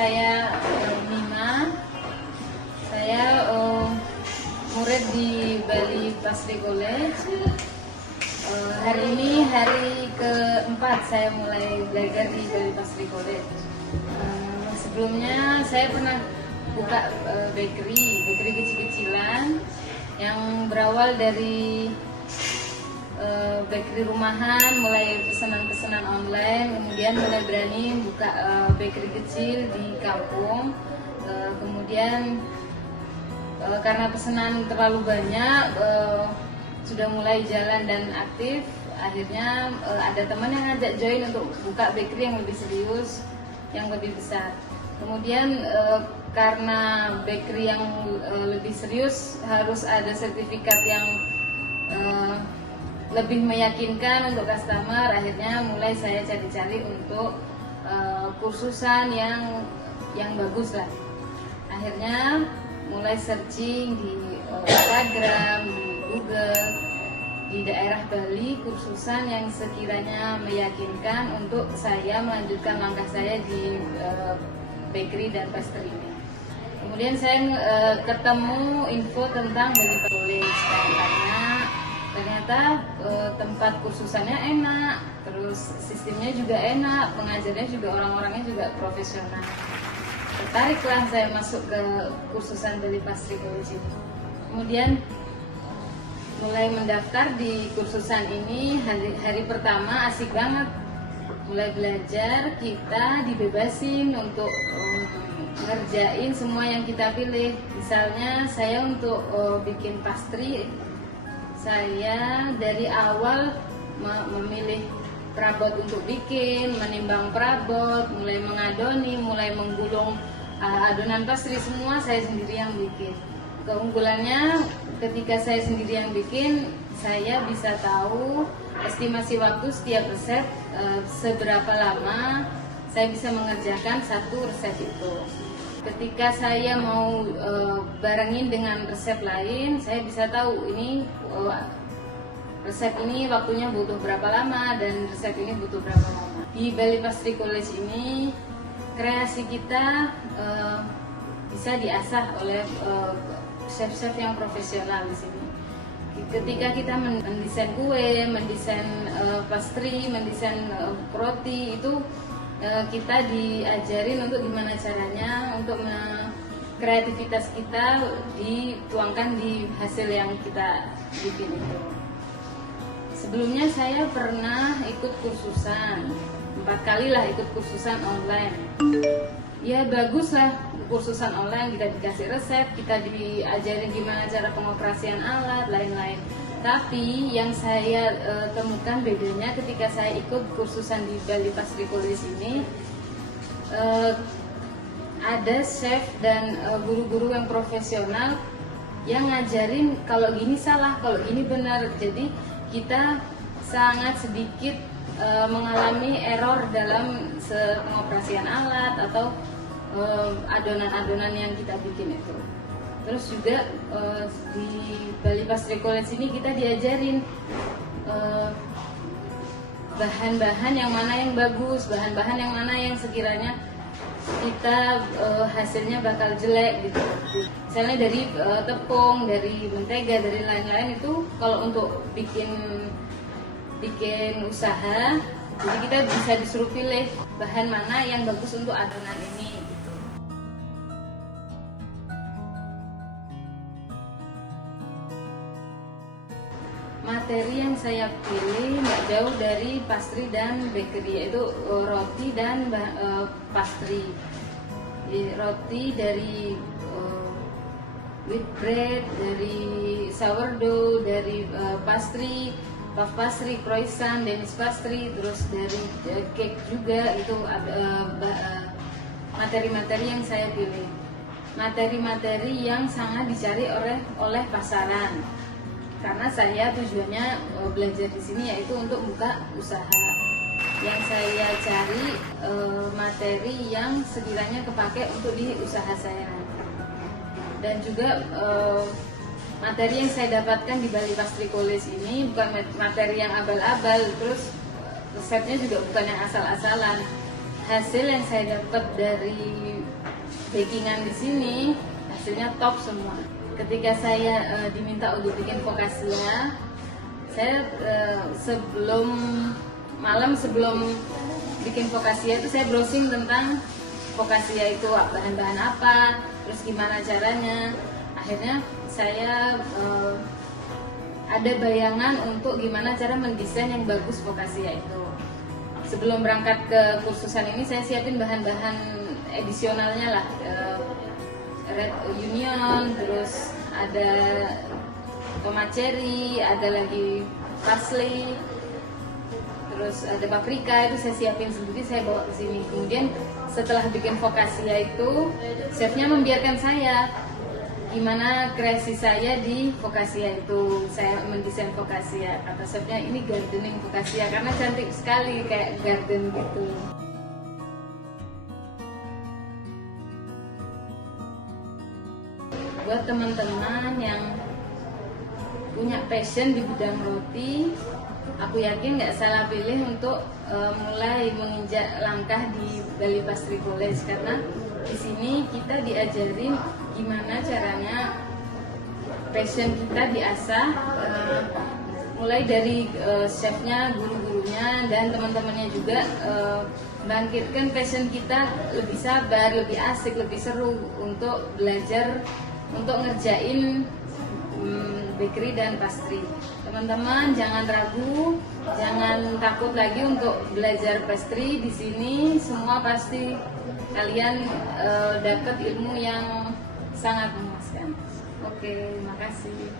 saya Mima. Saya murid di Bali Pastry College. Hari ini hari keempat saya mulai belajar di Bali Pastry College. Sebelumnya saya pernah buka bakery kecil-kecilan yang berawal dari bakery rumahan, mulai pesanan-pesanan online, kemudian mulai berani buka bakery kecil di kampung. Kemudian karena pesanan terlalu banyak, sudah mulai jalan dan aktif. Akhirnya ada teman yang ngajak join untuk buka bakery yang lebih serius, yang lebih besar. Kemudian karena bakery yang lebih serius harus ada sertifikat yang lebih meyakinkan untuk customer. Akhirnya mulai saya cari-cari untuk kursusan yang bagus lah. Akhirnya mulai searching di Instagram, di Google, di daerah Bali, kursusan yang sekiranya meyakinkan untuk saya melanjutkan langkah saya di bakery dan pastry ini. Kemudian saya ketemu info tentang Bali College, karena ternyata tempat kursusannya enak, terus sistemnya juga enak, pengajarnya juga orang-orangnya juga profesional. Tertariklah saya masuk ke kursusan Bali Pastry College ini. Kemudian mulai mendaftar di kursusan ini. Hari pertama asik banget, mulai belajar, kita dibebasin untuk ngerjain semua yang kita pilih. Misalnya saya untuk bikin pastry, saya dari awal memilih perabot untuk bikin, menimbang perabot, mulai mengadoni, mulai menggulung adonan pastry, semua saya sendiri yang bikin. Keunggulannya ketika saya sendiri yang bikin, saya bisa tahu estimasi waktu setiap resep, seberapa lama saya bisa mengerjakan satu resep itu. Ketika saya mau barengin dengan resep lain, saya bisa tahu ini resep ini waktunya butuh berapa lama dan resep ini butuh berapa lama. Di Bali Pastry College ini kreasi kita bisa diasah oleh chef-chef yang profesional di sini. Ketika kita mendesain kue, mendesain pastry, mendesain roti, itu kita diajarin untuk gimana caranya untuk kreativitas kita dituangkan di hasil yang kita bikin itu. Sebelumnya saya pernah ikut kursusan, 4 kali lah ikut kursusan online. Ya bagus lah kursusan online, kita dikasih resep, kita diajarin gimana cara pengoperasian alat, lain-lain. Tapi yang saya temukan bedanya ketika saya ikut kursusan di Bali Pastry College ini, ada chef dan guru-guru yang profesional yang ngajarin kalau gini salah, kalau gini benar. Jadi kita sangat sedikit mengalami error dalam pengoperasian alat atau adonan-adonan yang kita bikin itu. Terus juga di Bali Pastry College ini kita diajarin bahan-bahan yang mana yang bagus, bahan-bahan yang mana yang sekiranya kita hasilnya bakal jelek gitu. Misalnya dari tepung, dari mentega, dari lain-lain itu kalau untuk bikin usaha, jadi kita bisa disuruh pilih bahan mana yang bagus untuk adonan ini. Materi yang saya pilih nggak jauh dari pastry dan bakery, yaitu roti dan pastry. Roti dari wheat bread, dari sourdough, dari pastry, puff pastry, croissant, Danish pastry, terus dari cake juga. Itu ada materi-materi yang saya pilih. Materi-materi yang sangat dicari oleh pasaran. Karena saya tujuannya belajar di sini yaitu untuk buka usaha. Yang saya cari materi yang sekiranya kepake untuk di usaha saya nanti. Dan juga materi yang saya dapatkan di Bali Pastry College ini bukan materi yang abal-abal, terus resepnya juga bukan yang asal-asalan. hasil yang saya dapat dari bakingan di sini, hasilnya top semua. Ketika saya diminta untuk bikin focaccia, saya sebelum bikin focaccia itu saya browsing tentang focaccia itu bahan-bahan apa, terus gimana caranya. Akhirnya saya ada bayangan untuk gimana cara mendesain yang bagus focaccia itu. Sebelum berangkat ke kursusan ini saya siapin bahan-bahan edisionalnya lah, red onion, terus ada tomat cherry, ada lagi parsley, terus ada paprika, itu saya siapin sendiri, saya bawa ke sini. Kemudian setelah bikin focaccia itu, chefnya membiarkan saya gimana kreasi saya di focaccia itu. Saya mendesain focaccia, kata chefnya ini gardening focaccia karena cantik sekali kayak garden gitu. Buat teman-teman yang punya passion di bidang roti, aku yakin nggak salah pilih untuk mulai menginjak langkah di Bali Pastry College, karena di sini kita diajarin gimana caranya passion kita diasah, mulai dari chefnya, guru-gurunya, dan teman-temannya juga bangkitkan passion kita lebih sabar, lebih asik, lebih seru untuk belajar, untuk ngerjain bakery dan pastry. Teman-teman jangan ragu, jangan takut lagi untuk belajar pastry. Di sini semua pasti kalian dapat ilmu yang sangat memuaskan. Oke, makasih.